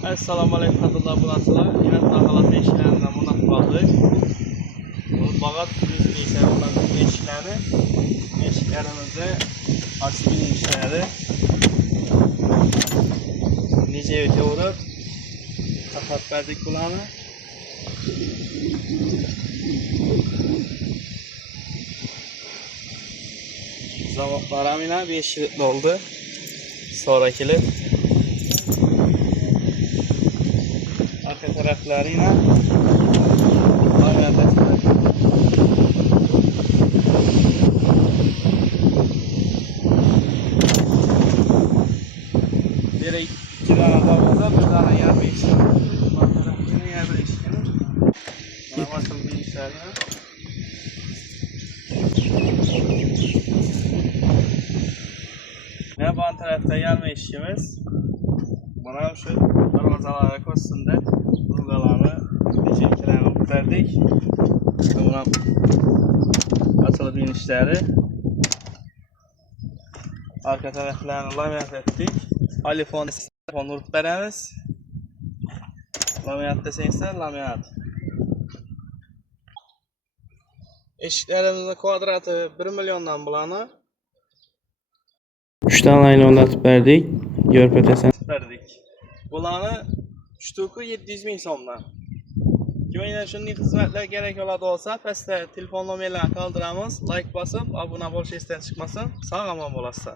Assalomu alaykum qadrli obunachilar. Yana taxalat ishlaridan munofiq bo'ldik. Bu bag'at biznes bilan ishlari, ishlarimizda asli ishlari. Necha o'tib, taxalat berdik bularni. Zamoqlar ham 5 yil bo'ldi. Sonra kelib arka taraflarına bir iki tane adamımıza bir tane yer değiştirelim. Taraflarına yer değiştirelim. Nasıl bir işlerine? Ne bu tarafta yer değiştirimiz? Bana şu darvazalara koşsunda buraları teşekkürlerimi bitirdik. Sonra açılıb inişleri. Arka taraflarını laminat ettik. Telefon vurup veremiz. Laminat deseyse laminat. Eşiklerimizin kvadratı 1 milyondan bulanı. 3 tane aynı ondatıp verdik. Görpötesen. Verdik. Bulanı 3 toku 700 bin somdan. Kimine şunun hizmetler gerek olsa peste telefon numarayla kaldırmamız, like basıp abone ol şeyden çıkmasın. Sağ olun olasın.